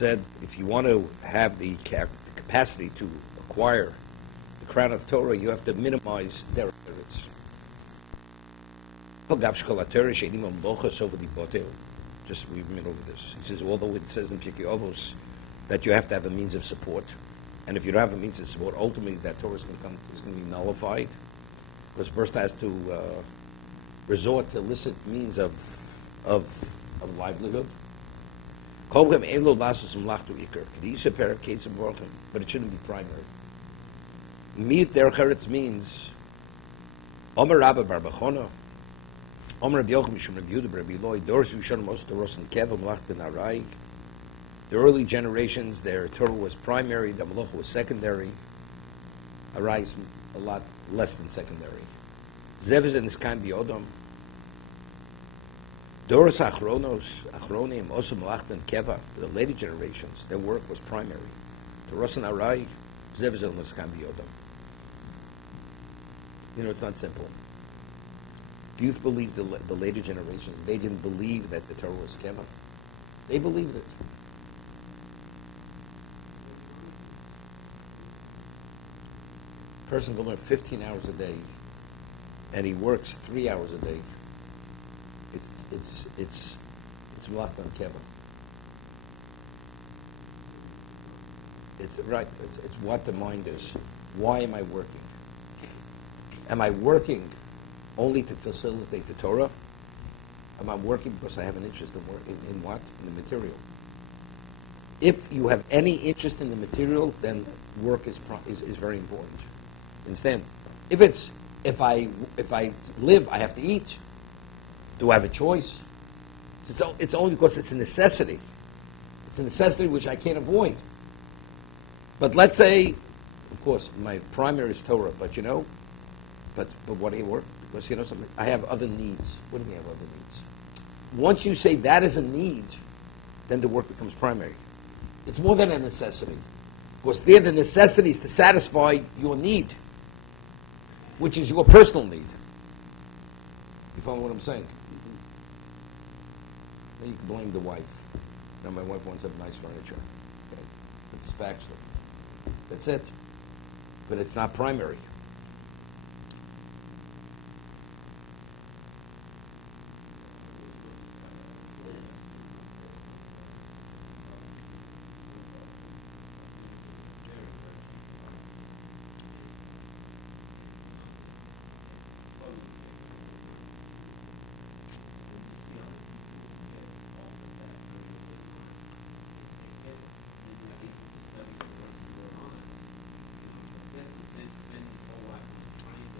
said, if you want to have the capacity to acquire the crown of Torah, you have to minimize derech eretz. Just we've been over this. He says, although it says in Chovos that you have to have a means of support, and if you don't have a means of support, ultimately that Torah is going to be nullified, because the person has to resort to illicit means of livelihood. But it shouldn't be primary. Meet derech eretz means Omer Rabba Bar Bachona, Omer Rabbi Yochum Mishum Rabbi Judah Rabbi Eloi, Doros Yishanim Os Doros and Kev Malach Ben Arai. The early generations, their Torah was primary, the Malach was secondary. Arai is a lot less than secondary. Zev and Niskan Biodom. Doros Achronos, Achronim, Osu Malach and Keva. The later generations, their work was primary. Doros and Arai, Zev and Niskan Biodom. You know, it's not simple. Do you believe the later generations, they didn't believe that the Torah was Keva? They believed it. A person can learn 15 hours a day, and he works 3 hours a day. It's Malach and Keva. It's right. It's what the mind is. Why am I working? Am I working only to facilitate the Torah? Am I working because I have an interest in what? In the material. If you have any interest in the material, then work is very important. Understand? If I live, I have to eat. Do I have a choice? It's only because it's a necessity. It's a necessity which I can't avoid. But let's say, of course, my primary is Torah, but you know, but what do you work? Because you know something, I have other needs. What do you mean I have other needs? Once you say that is a need, then the work becomes primary. It's more than a necessity. Because there the necessity is to satisfy your need, which is your personal need. You follow what I'm saying? Then you can blame the wife. Now my wife wants to have nice furniture. Okay. It's factual. That's it. But it's not primary.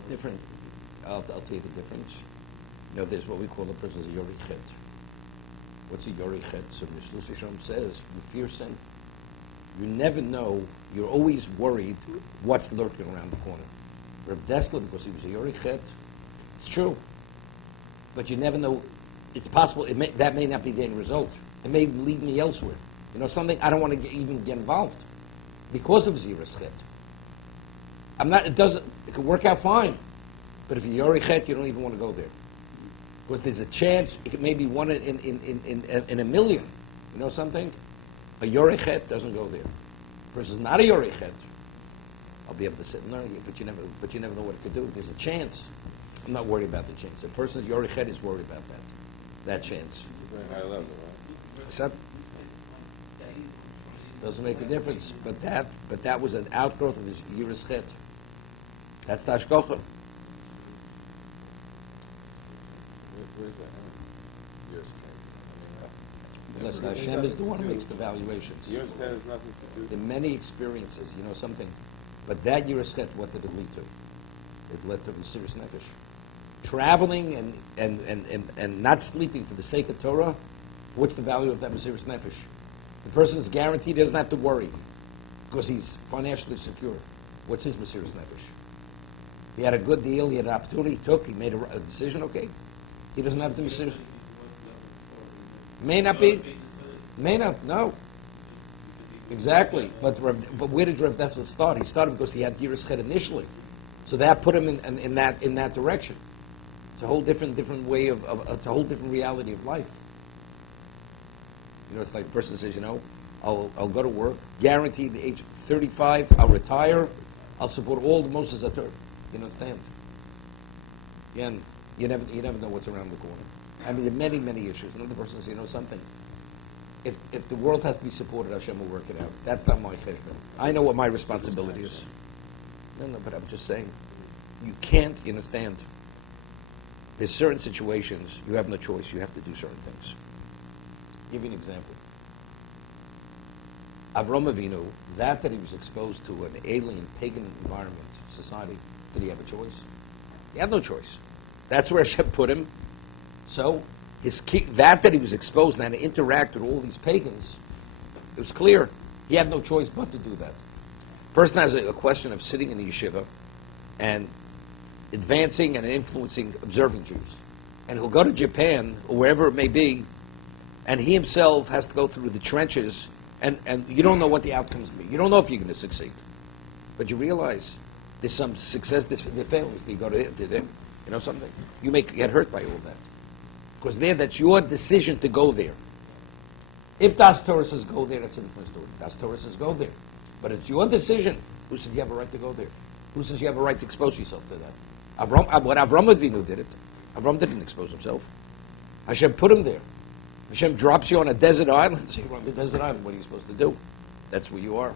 Different. I'll tell you the difference. You know, there's what we call a person as a yorichet. What's a yorichet? So Mishloach Hashem says, you fear sin. You never know. You're always worried what's lurking around the corner. Rav Dessler, because he was a yorichet, it's true. But you never know. It's possible that may not be the end result. It may lead me elsewhere. You know, something I don't want to even get involved because of Zira's chet. It could work out fine. But if you're yorichet, you don't even want to go there. Because there's a chance, it may be one in a million. You know something? A yorichet doesn't go there. A person's not a yorichet. I'll be able to sit and learn you, but you never know what it could do. There's a chance. I'm not worried about the chance. A person's yorichet is worried about that chance. It's a very high level, right? Except, doesn't make a difference. But that was an outgrowth of his yiras chet. That's tashkocha. Where's that? Yiras chet. Unless Hashem is the one who makes the valuations. Yiras chet has nothing to do. There are many experiences, you know something. But that yiras chet, what did it lead to? It led to serious nefesh. Traveling and not sleeping for the sake of Torah, what's the value of that serious nefesh? The person is guaranteed he doesn't have to worry because he's financially secure. What's his Mesiras Nefesh? He had a good deal, he had an opportunity, he took, he made a decision, okay. He doesn't have the Mesiras. May not be, may not, no. Exactly, but where did Rav Dessler start? He started because he had Yiras Chet initially. So that put him in that direction. It's a whole different way it's a whole different reality of life. You know, it's like a person says, you know, I'll go to work, guaranteed the age of 35, I'll retire, I'll support all the Moses Atur. You understand? Again, you never know what's around the corner. I mean, there are many, many issues. Another person says, you know something, if the world has to be supported, Hashem will work it out. That's not my cheshbon. I know what my responsibility is. No, but I'm just saying, you can't, you understand, there's certain situations, you have no choice, you have to do certain things. I'll give you an example. Avram Avinu, that he was exposed to an alien, pagan environment, society, did he have a choice? He had no choice. That's where Hashem put him. So, that he was exposed and had to interact with all these pagans, it was clear. He had no choice but to do that. Person has a question of sitting in the yeshiva and advancing and influencing observant Jews. And he'll go to Japan, or wherever it may be, and he himself has to go through the trenches, and you don't know what the outcomes will be. You don't know if you're going to succeed. But you realize there's some success, their failures. You go to them, you know something? You may get hurt by all that. Because that's your decision to go there. If Das Torah says go there, that's a different story. Das Torah says go there. But it's your decision. Who says you have a right to go there? Who says you have a right to expose yourself to that? When Avram Avinu did it, Avram didn't expose himself. Hashem put him there. Hashem drops you on a desert island. So you're on the desert island. What are you supposed to do? That's where you are.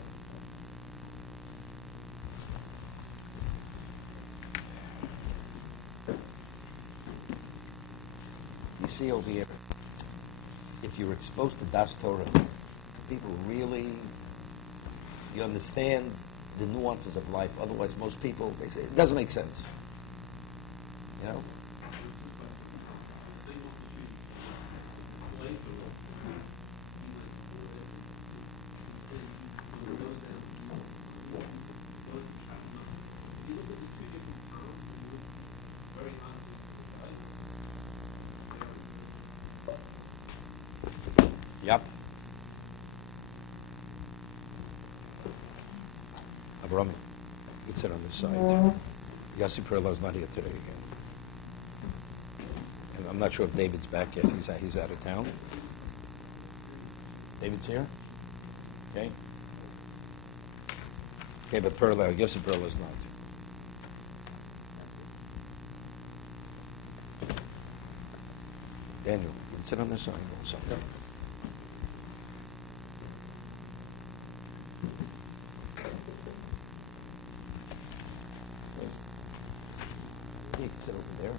You see over here, if you're exposed to Das Torah, people really, you understand the nuances of life. Otherwise, most people, they say, it doesn't make sense. You know? Yep. Avram, you can sit on this side. Yossi Perlo's not here today again. And I'm not sure if David's back yet. He's out of town. David's here? Okay. Okay, but Yossi Perlo's not. Daniel, you can sit on this side also. Yep. You can sit over there.